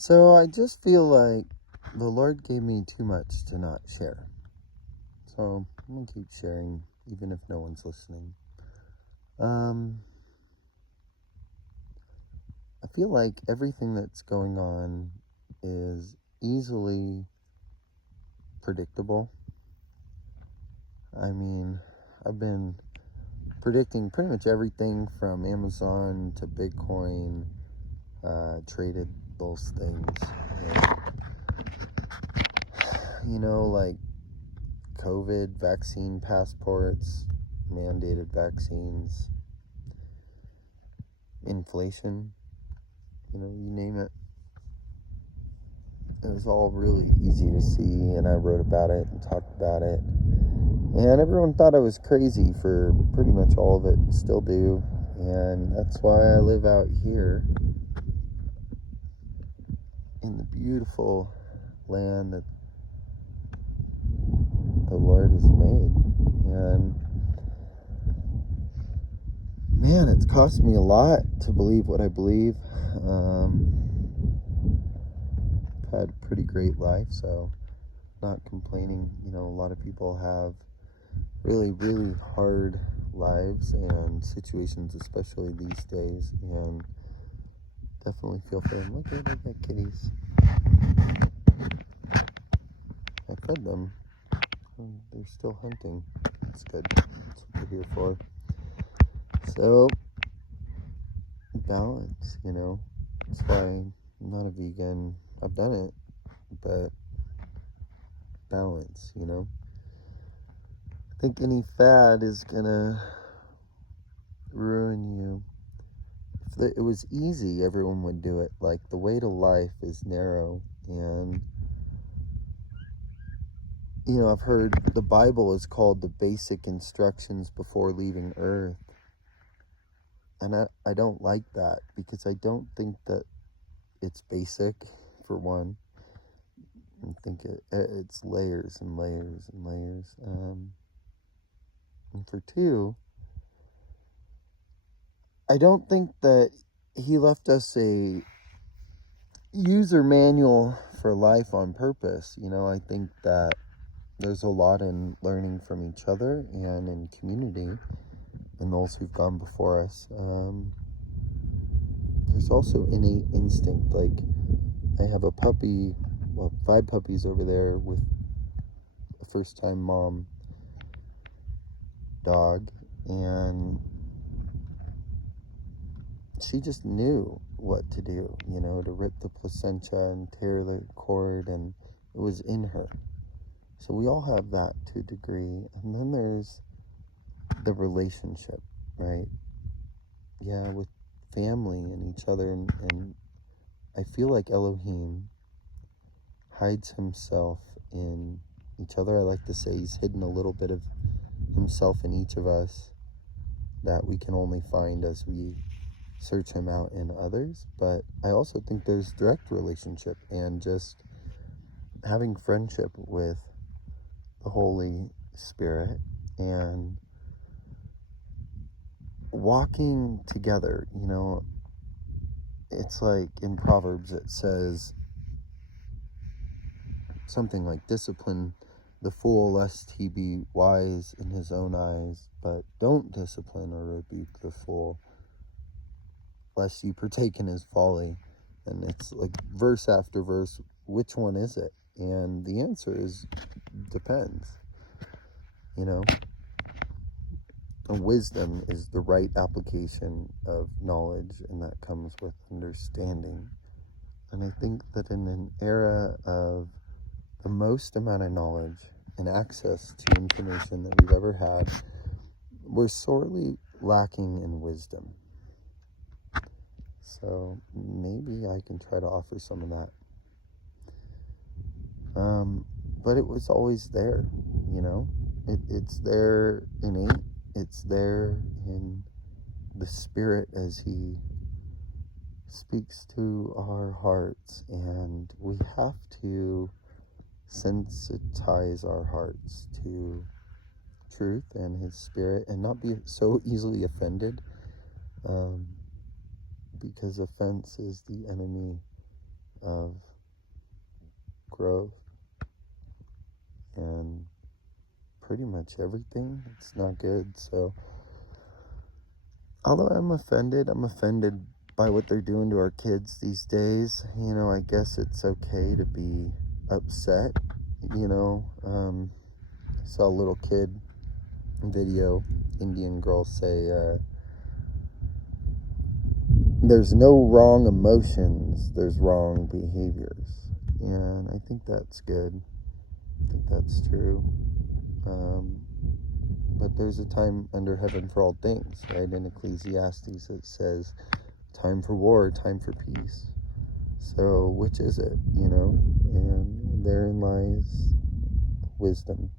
So I just feel like the Lord gave me too much to not share. So I'm going to keep sharing, even if no one's listening. I feel like everything that's going on is easily predictable. I mean, I've been predicting pretty much everything from Amazon to Bitcoin, traded those things. And, like COVID, vaccine passports, mandated vaccines, inflation, you name it. It was all really easy to see, and I wrote about it and talked about it. And everyone thought I was crazy for pretty much all of it, still do. And that's why I live out here in the beautiful land that the Lord has made. And man, it's cost me a lot to believe what I believe. I've had a pretty great life, so not complaining. A lot of people have really, really hard lives and situations, especially these days, and definitely feel for them. Look at kitties. I fed them. They're still hunting. It's good. That's what they're here for. So, balance, That's why I'm not a vegan. I've done it, but balance, I think any fad is gonna ruin you. If it was easy, everyone would do it. Like, the way to life is narrow, and I've heard the Bible is called the basic instructions before leaving Earth. And I don't like that, because I don't think that it's basic, for one. I think it's layers and layers and layers. And for two, I don't think that he left us a user manual for life on purpose. I think that there's a lot in learning from each other and in community and those who've gone before us. There's also innate instinct. Like, I have a puppy, 5 puppies over there with a first-time mom dog, and she just knew what to do, to rip the placenta and tear the cord, and it was in her. So we all have that to a degree. And then there's the relationship, right? Yeah, with family and each other. And I feel like Elohim hides himself in each other. I like to say he's hidden a little bit of himself in each of us that we can only find as we search him out in others. But I also think there's direct relationship and just having friendship with the Holy Spirit and walking together. It's like in Proverbs it says something like, discipline the fool lest he be wise in his own eyes, but don't discipline or rebuke the fool lest you partake in his folly. And it's like verse after verse, which one is it? And the answer is depends. Wisdom is the right application of knowledge, and that comes with understanding. And I think that in an era of the most amount of knowledge and access to information that we've ever had, we're sorely lacking in wisdom. So maybe I can try to offer some of that. But it was always there, it's there innate. It's there in the Spirit as he speaks to our hearts, and we have to sensitize our hearts to truth and his Spirit and not be so easily offended, because offense is the enemy of growth and pretty much everything. It's not good. So, although I'm offended by what they're doing to our kids these days. You know, I guess it's okay to be upset. You know, I saw a little kid video, Indian girl say, there's no wrong emotions, there's wrong behaviors. And I think that's good. I think that's true. But there's a time under heaven for all things, right? In Ecclesiastes it says, time for war, time for peace. So which is it, you know? And therein lies wisdom.